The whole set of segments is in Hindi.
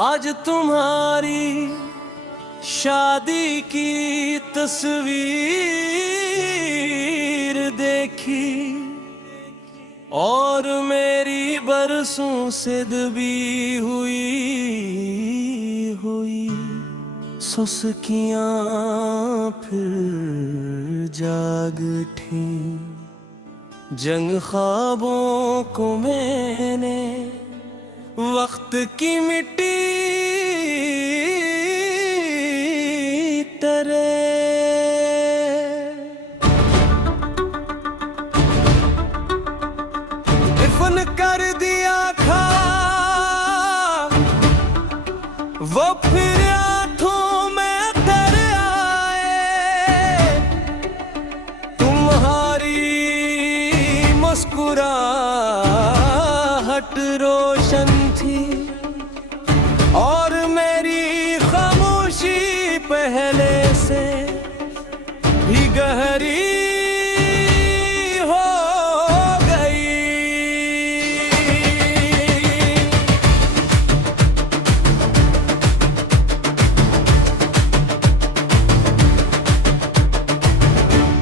आज तुम्हारी शादी की तस्वीर देखी और मेरी बरसों से दबी हुई सुस्कियां फिर जाग उठी। जंग ख्वाबों को मैंने वक्त की मिट्टी तरह दफन कर दिया था। वो फिर आंखों में तर आए। तुम्हारी मुस्कुराहट रोशन थी और मेरी खामोशी पहले से भी गहरी हो गई।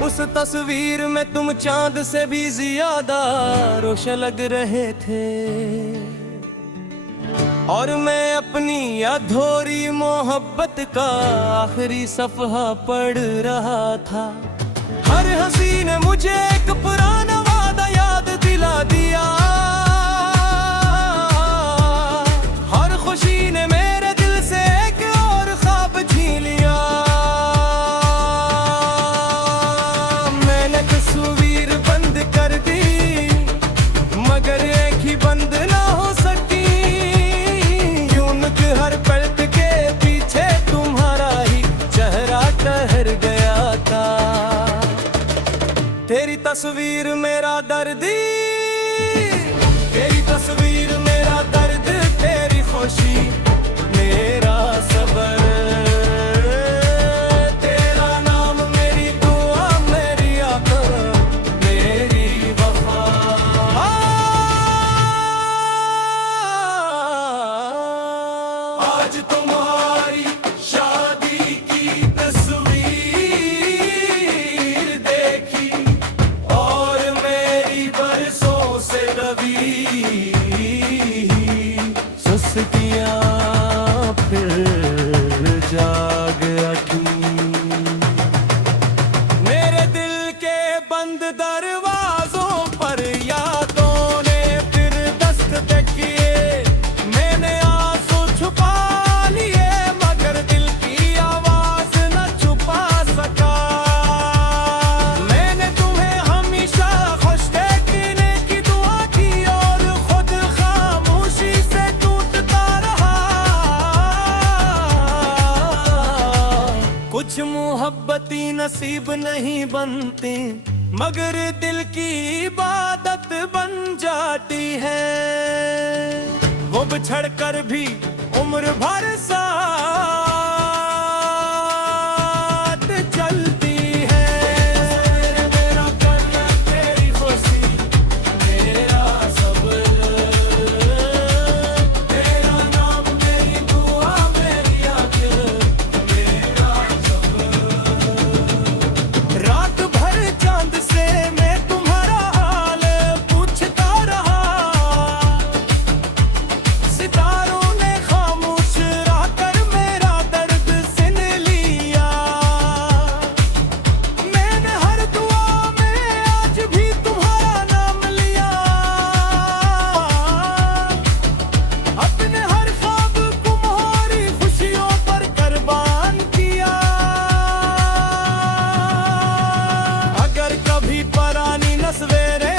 उस तस्वीर में तुम चांद से भी ज्यादा रोशन लग रहे थे और मैं अपनी अधूरी मोहब्बत का आखिरी सफ़हा पढ़ रहा था। हर हंसी ने मुझे एक पुराना वादा याद दिला दिया। हर खुशी ने मेरे दिल से एक और ख्वाब छीन लिया। मैंने तस्वीर बंद कर दी मगर एक ही बंद ना हो सकी। हर पलट के पीछे तुम्हारा ही चेहरा ठहर गया था। तेरी तस्वीर मेरा दर्द, तेरी तस्वीर मेरा दर्द, तेरी खुशी मेरा सबर। तेरा नाम मेरी दुआ, मेरी आँखें, मेरी वफा। आज तुम्हारी शादी की तस्वीर देखी और मेरी बरसों से दबी सुस्कियां फिर जाग उठी। मेरे दिल के बंद दरवाजों पर यादों ने फिर दस्तक किए। मैंने आंसू छुपा लिए मगर दिल की आवाज न छुपा सका। मैंने तुम्हें हमेशा खुश देखने की दुआ की और खुद खामोशी से टूटता रहा। कुछ मोहब्बती नसीब नहीं बनती मगर दिल की इबादत बन जाती है। वो बिछड़ कर भी उम्र भर साथ चलती है। मेरा करना तेरी खुशी, मेरा सब्र। तेरा नाम मेरी दुआ, मेरी आँखें, मेरा सब्र। रात भर चांद से मैं तुम्हारा हाल पूछता रहा। सितारों ने खामोश रहकर मेरा दर्द सुन लिया। मैंने हर दुआ में आज भी तुम्हारा नाम लिया। अपने हर ख्वाब को तुम्हारी खुशियों पर कुर्बान किया। अगर कभी पुरानी नस्वेरे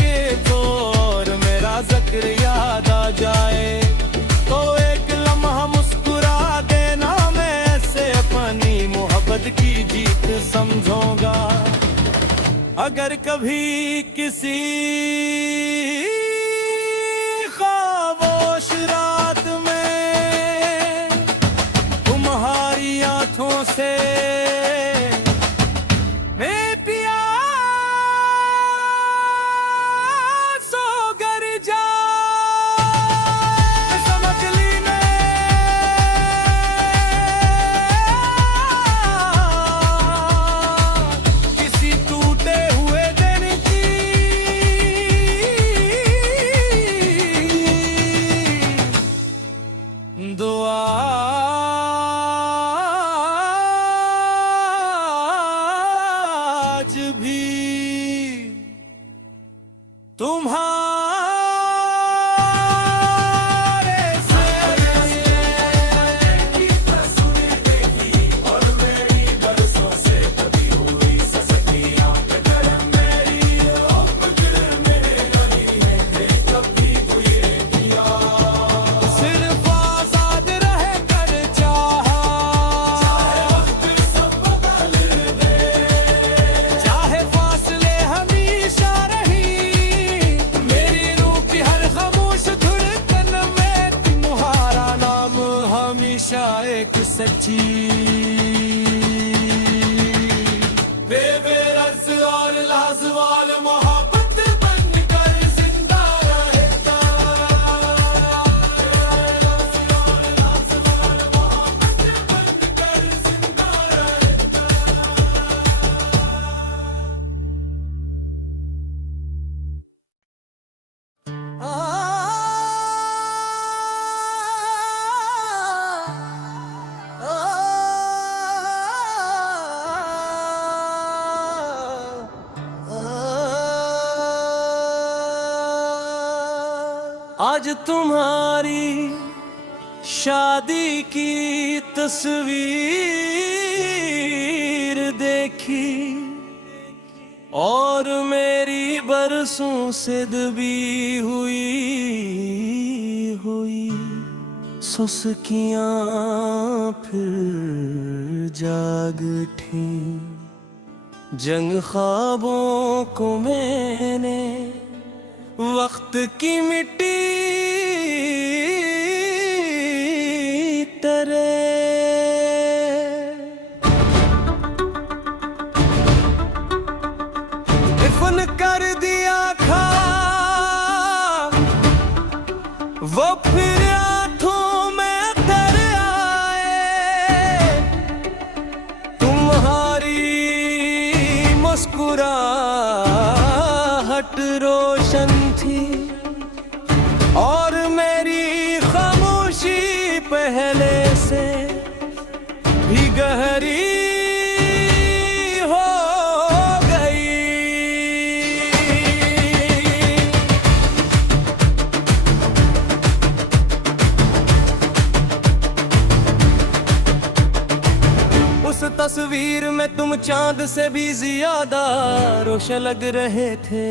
के दौर मेरा जिक्र याद आ जाए तो एक लम्हा मुस्कुरा देना। मैं ऐसे अपनी मोहब्बत की जीत समझूंगा। अगर कभी किसी खामोश रात में तुम्हारी आंखों से मैं पिया सो कर जा। समझ ली मैं सच्ची, बेबरस और लाजवाल मोहब्बत बनकर जिंदा रहेगा। बेबरस और लाजवाल मोहब्बत बनकर जिंदा रहेगा। आज तुम्हारी शादी की तस्वीर देखी और मेरी बरसों से दबी हुई सुस्कियां फिर जाग उठी। जंग ख्वाबों को मैंने वक्त की मिट्टी तरह दफन कर दिया था, वो फिर आंखों में तर आए। तुम्हारी मुस्कुराहट रोशन थी और मेरी खामोशी पहले से भी गहरी हो गई। उस तस्वीर में तुम चांद से भी ज्यादा रोशन लग रहे थे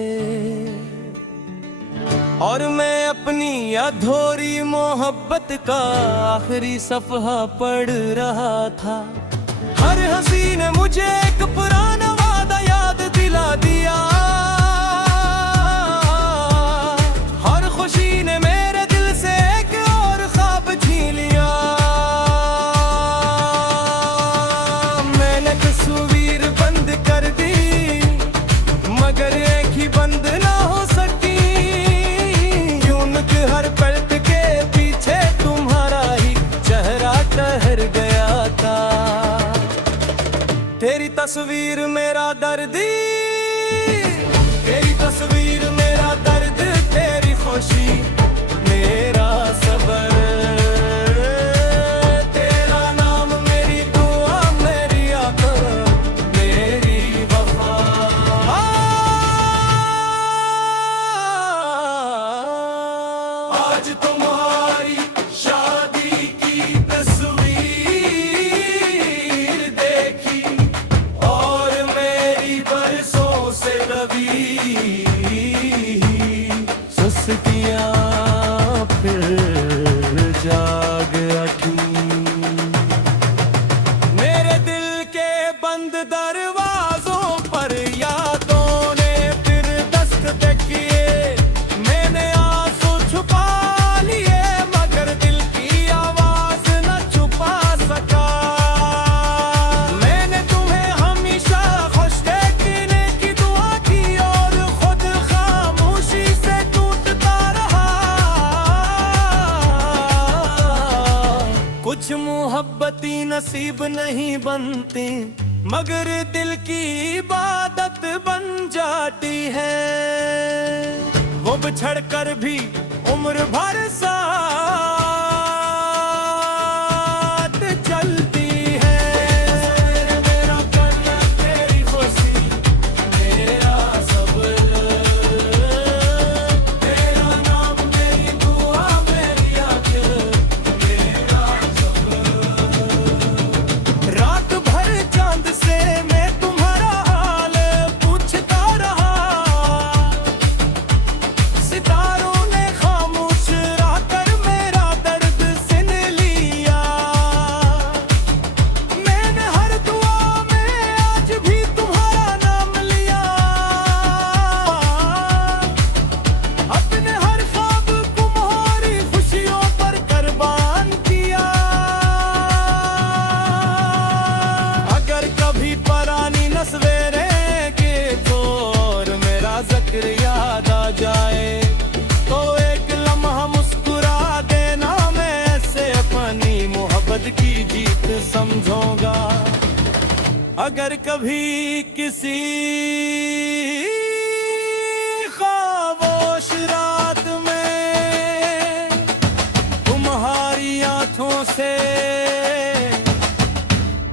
और मैं अपनी अधूरी मोहब्बत का आखिरी सफ़हा पढ़ रहा था। हर हंसी ने मुझे एक पुराना वादा याद दिला दिया, हर खुशी ने मेरे दिल से एक और ख्वाब छीन लिया। मैंने तस्वीर बंद कर दी मगर एक ही बंद ना हो सकी। हर पलट के पीछे तुम्हारा ही चेहरा ठहर गया था। तेरी तस्वीर मेरा दर्द, तेरी तस्वीर मेरा दर्द, तेरी खुशी मेरा सबर, तेरा नाम मेरी दुआ, मेरी आखिर मेरी वफा। आज तुम्हारी शादी की तस्वीर देखी और मेरी बरसों से दबी सुस्तियां फिर जाग उठी। मेरे दिल के बंद दरवाजों पर यादों ने फिर दस्तक किए। मैंने आंसू छुपा लिए मगर दिल की आवाज न छुपा सका। मैंने तुम्हें हमेशा खुश देखने की दुआ की और खुद खामोशी से टूटता रहा। कुछ मोहब्बती नसीब नहीं बनती मगर दिल की इबादत बन जाती है। वो बिछड़ कर भी उम्र भर साथ चलती है। मेरा करना तेरी खुशी मेरा सब्र, तेरा नाम मेरी दुआ, मेरी आखिर मेरा सब्र। रात भर चांद से मैं तुम्हारा हाल पूछता रहा। सितारों ने खामोश रात अगर कभी किसी खामोश रात में तुम्हारी आंखों से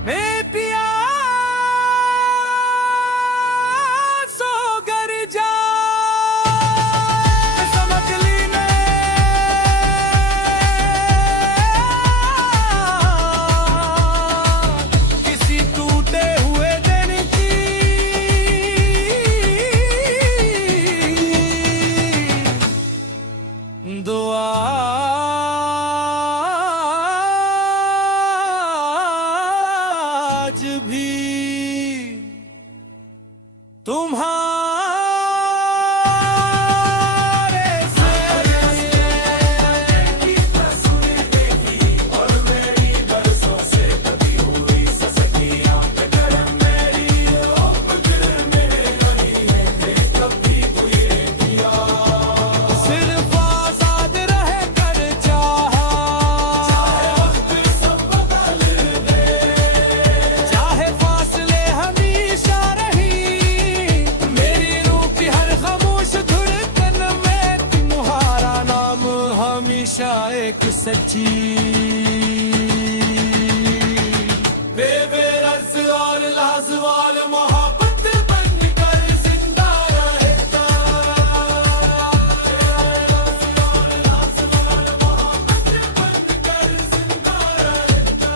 मैं पिया सो गर जा समझ ली मैं किसी टूटे हुए दिन की दुआ आज भी तुम्हारे से और मेरी बरसों से कभी हुई ससकियां करम मेरी ओ मगर मेरे गली है कभी कोई किया सिर्फ आजाद रह कर चाहा चाहे वक्त सब बदल दे चाहे फासले हमेशा रही मेरी रूह की हर खामोश धड़कन में तुम्हारा नाम हमेशा एक सच्ची बेबरस और लाजवाल मोहब्बत बनकर जिंदा रहता लाजवाल मोहब्बत बनकर जिंदा रहता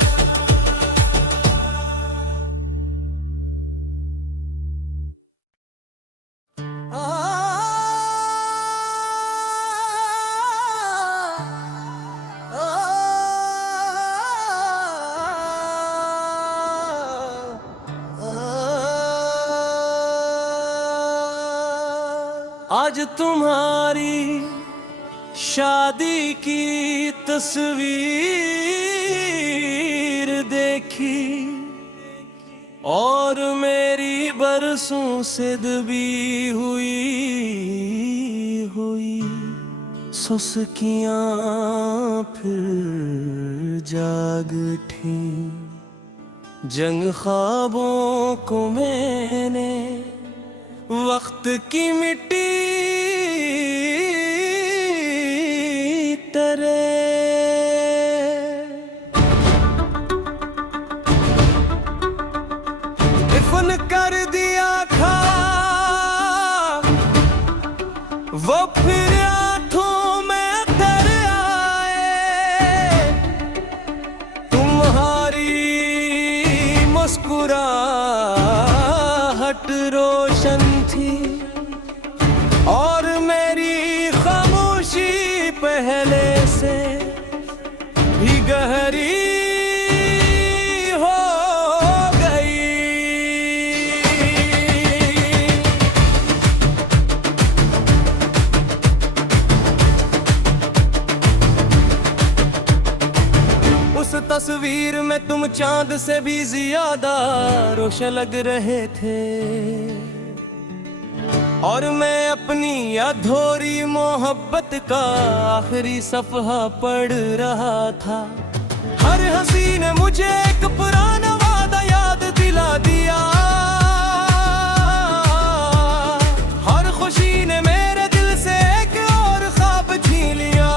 आज तुम्हारी शादी की तस्वीर देखी और मेरी बरसों से दबी हुई सुस्कियां फिर जाग उठी जंग ख्वाबों को मैंने वक्त की मिट्टी तरह इफ़न कर दिया था वो फिर हाथों में तर आए तुम्हारी मुस्कुराहट रोशन थी और मेरी खामोशी पहले से भी गहरी हो गई उस तस्वीर में तुम चांद से भी ज्यादा रोशन लग रहे थे और मैं अपनी अधूरी मोहब्बत का आखिरी सफ़हा पढ़ रहा था हर हंसी ने मुझे एक पुराना वादा याद दिला दिया हर खुशी ने मेरे दिल से एक और ख्वाब छीन लिया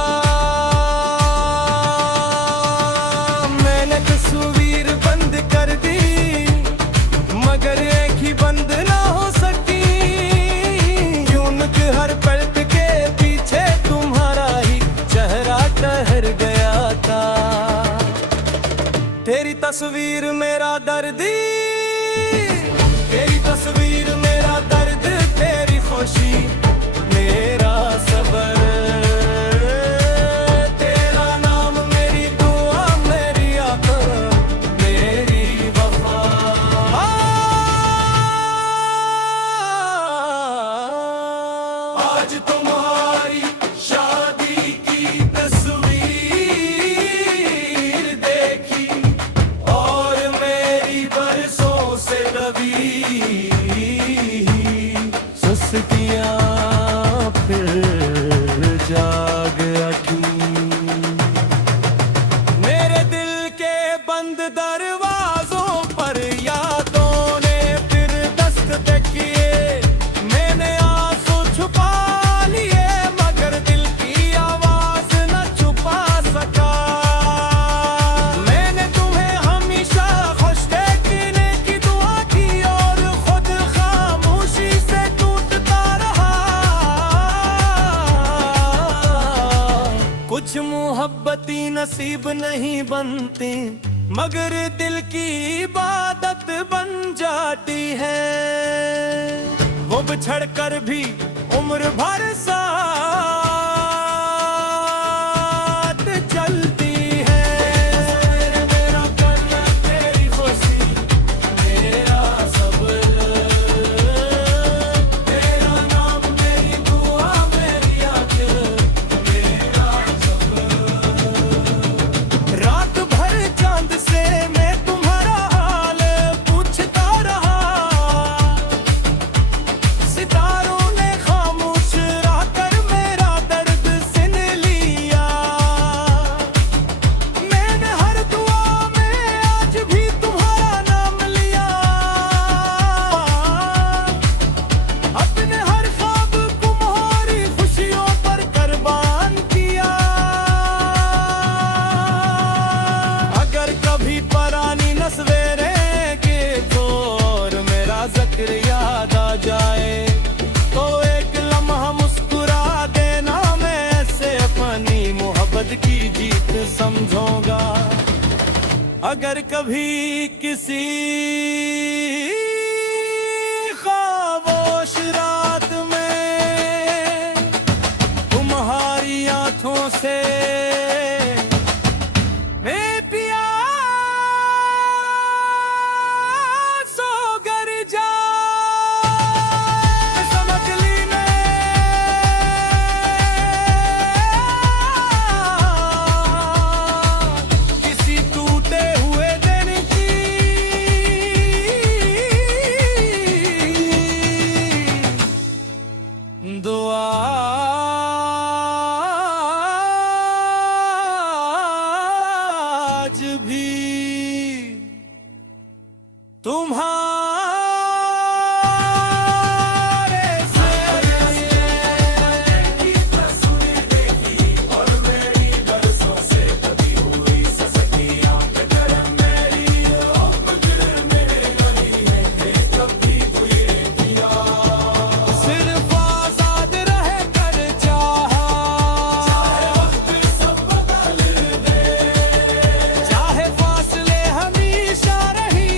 मैंने तस्वीर बंद कर दी मगर एक ही बंद ना हो सकी हर पलक के पीछे तुम्हारा ही चेहरा ठहर गया था तेरी तस्वीर मेरा दर्द तेरी तस्वीर मेरा दर्द तेरी खुशी मेरा सबर तेरा नाम मेरी दुआ मेरी आँख मेरी वफा आज तुम्हारी शादी की तस्वीर देखी और मेरी बरसों से दबी मोहब्बती नसीब नहीं बनती, मगर दिल की इबादत बन जाती है। वो बिछड़ कर भी उम्र भर साथ चलती है। मेरा करना तेरी खुशी, मेरा सब्र, तेरा नाम मेरी दुआ, मेरी आँखें, मेरा सब्र। रात भर चांद से मैं तुम्हारा हाल पूछता रहा, सितारों ने खामोश रहकर मेरा दर्द सुन लिया। मैंने हर दुआ में आज भी तुम्हारा नाम लिया, अपने हर ख्वाब तुम्हारी खुशियों पर कुर्बान किया। अगर कभी पुरानी नस्वेरें के दौर मेरा जिक्र याद आ जाए, तो एक लम्हा मुस्कुरा देना, मैं ऐसे अपनी मोहब्बत की जीत समझूंगा। अगर कभी किसी खामोश रात में तुम्हारी आंखों से मैं प्यास होकर जाए, समझ ली मैं किसी टूटे हुए दिन की दुआ। आज भी तुम्हारे से की तस्वीर देखी, और मेरी बरसों से कभी हुई ससकियां, करम मेरी ओ मगर मेरे गली है, कभी कोई किया। सिर्फ आजाद रह कर चाहा, चाहे वक्त सब बदल दे, चाहे फासले हमेशा रही,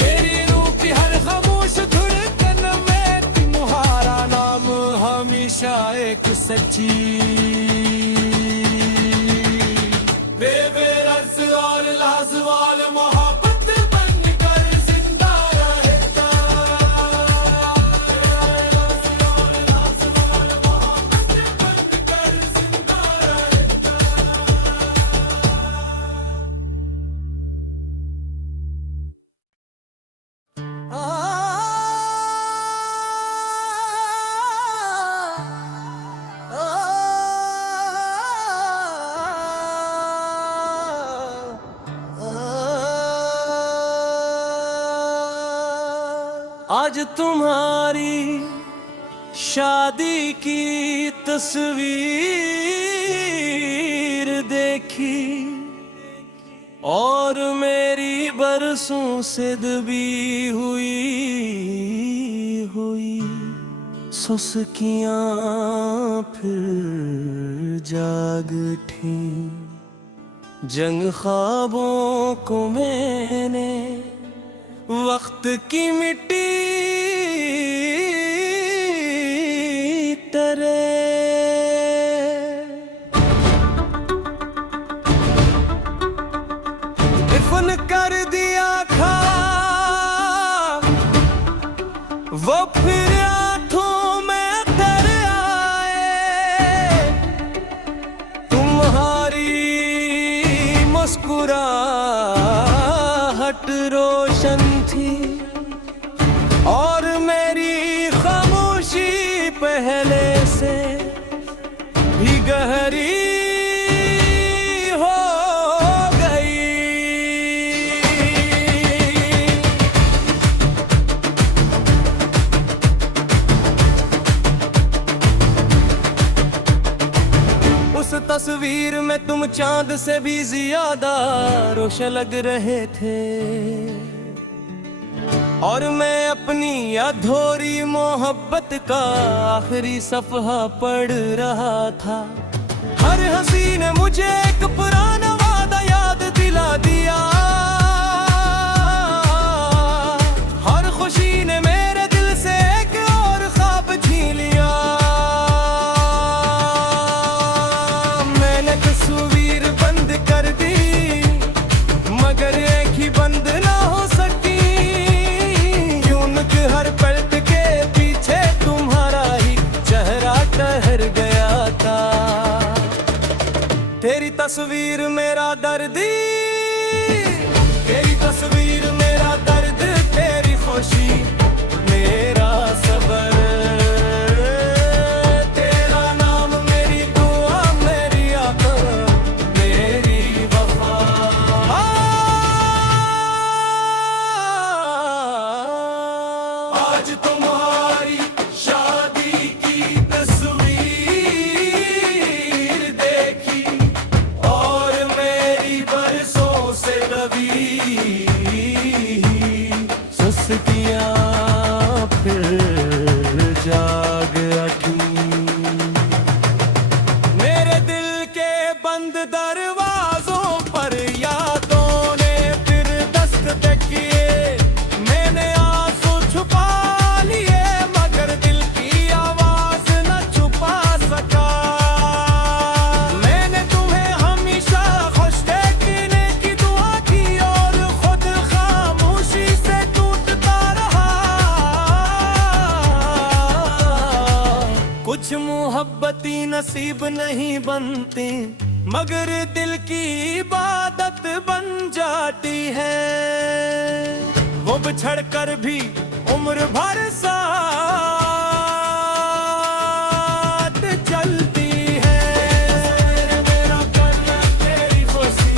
मेरी रूह की हर खामोश धड़कन में तुम्हारा नाम हमेशा एक सच्ची बेबरस और लाजवाल मोहब्बत बनकर जिंदा रहेगा। लाजवाल मोहब्बत बनकर जिंदा रहेगा। आज तुम्हारी शादी की तस्वीर देखी, और मेरी बरसों से दबी हुई सुस्कियां फिर जाग उठी। जंग ख्वाबों को मैंने वक्त की मिट्टी तरह दफन कर दिया था, वो फिर आंखों में तर आए। तुम्हारी मुस्कुराहट रोशन थी, और मेरी खामोशी पहले से भी गहरी हो गई। उस तस्वीर में तुम चांद से भी ज्यादा रोशन लग रहे थे, और मैं अपनी अधूरी मोहब्बत का आखिरी सफ़हा पढ़ रहा था। हर हंसी ने मुझे एक पुराना वादा याद दिला दिया, हर खुशी ने मेरे दिल से एक और ख्वाब छीन लिया। मैंने तस्वीर बंद कर दी मगर एक ही बंद ना हो सकी, यूं हर पलट के पीछे तुम्हारा ही चेहरा ठहर गया था। तेरी तस्वीर मेरा दर्द, तेरी तस्वीर मेरा दर्द, तेरी खुशी मेरा सबर, तेरा नाम मेरी दुआ, मेरी आँख मेरी वफा। आज तुम्हारी शादी की तस्वीर देखी और मेरी बरसों से दबी सुस्तियाँ फिर जाग उठी। मेरे दिल के बंद दरवाजों पर यादों ने फिर दस्तक किए, मैंने आंसू छुपा लिए मगर दिल की आवाज न छुपा सका। मैंने तुम्हें हमेशा खुश देखने की दुआ की और खुद खामोशी से टूटता रहा। कुछ मोहब्बती नसीब नहीं बनती मगर दिल की इबादत बन जाती है, वो बिछड़ कर भी उम्र भर साथ चलती है। मेरा करना तेरी खुशी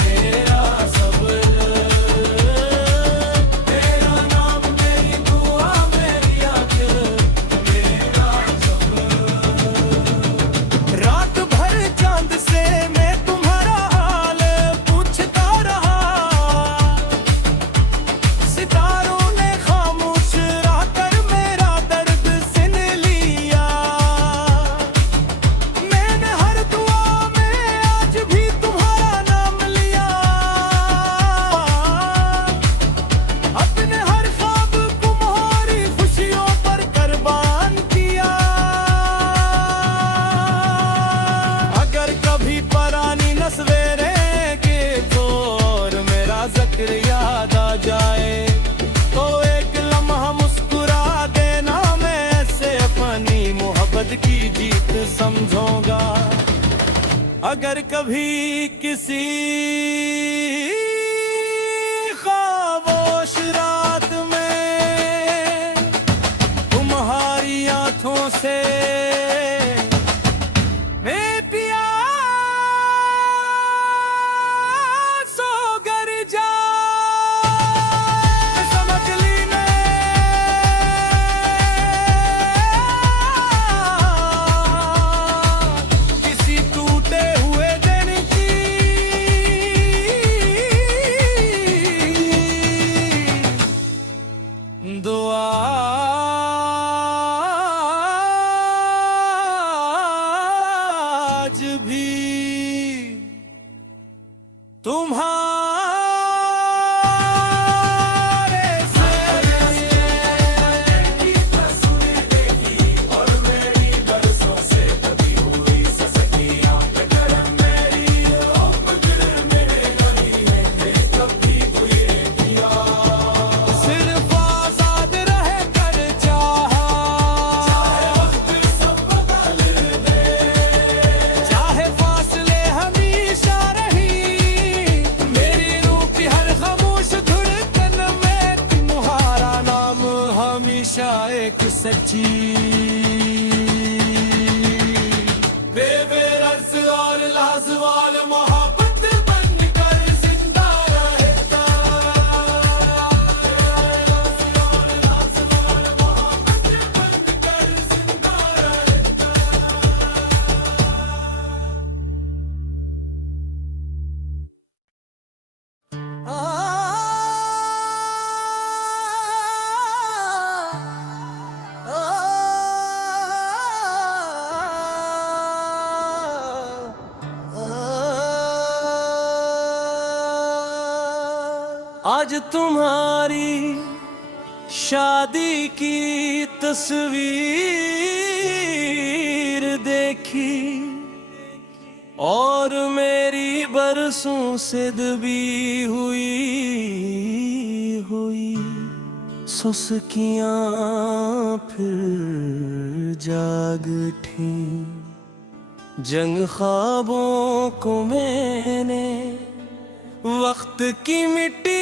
मेरा सब्र, तेरा नाम मेरी दुआ, मेरी आँख मेरा सब्र। रात भर चांद से मैं तुम्हारा हाल पूछता रहा, सितारों ने खामोश रहकर मेरा दर्द सुन लिया। मैंने हर दुआ में आज भी तुम्हारा नाम लिया, अपने हर ख्वाब को तुम्हारी खुशियों पर कुर्बान किया। अगर कभी पुरानी नस्वेरे के तौर मेरा जिक्र याद आ जाए तो एक लम्हा मुस्कुरा देना, मैं ऐसे अपनी मोहब्बत की जीत समझूंगा। अगर कभी किसी खामोश रात में तुम्हारी आंखों से मैं पिया सो गर जा, समझ ली मैं किसी टूटे हुए दिन की दुआ। आज भी तुम्हारे से की तस्वीर देखी और मेरी बरसों से कभी हुई ससकियां करम मेरी मेरे गली में थे कभी कोई किया। सिर्फ आजाद रह कर चाहा, चाहे वक्त सब बदल दे, चाहे फासले हमेशा रही, मेरी रूह की हर खामोश धड़कन में तुम्हारा नाम हमेशा एक सच्ची बेबरस और लाजवाल मोहब्बत बनकर जिंदा रहता। लाजवाल मोहब्बत बनकर जिंदा रहता। आज तुम्हारी शादी की तस्वीर देखी और मेरी बरसों से दबी हुई सुस्कियां फिर जाग उठी। जंग ख्वाबों को मैंने वक्त की मिट्टी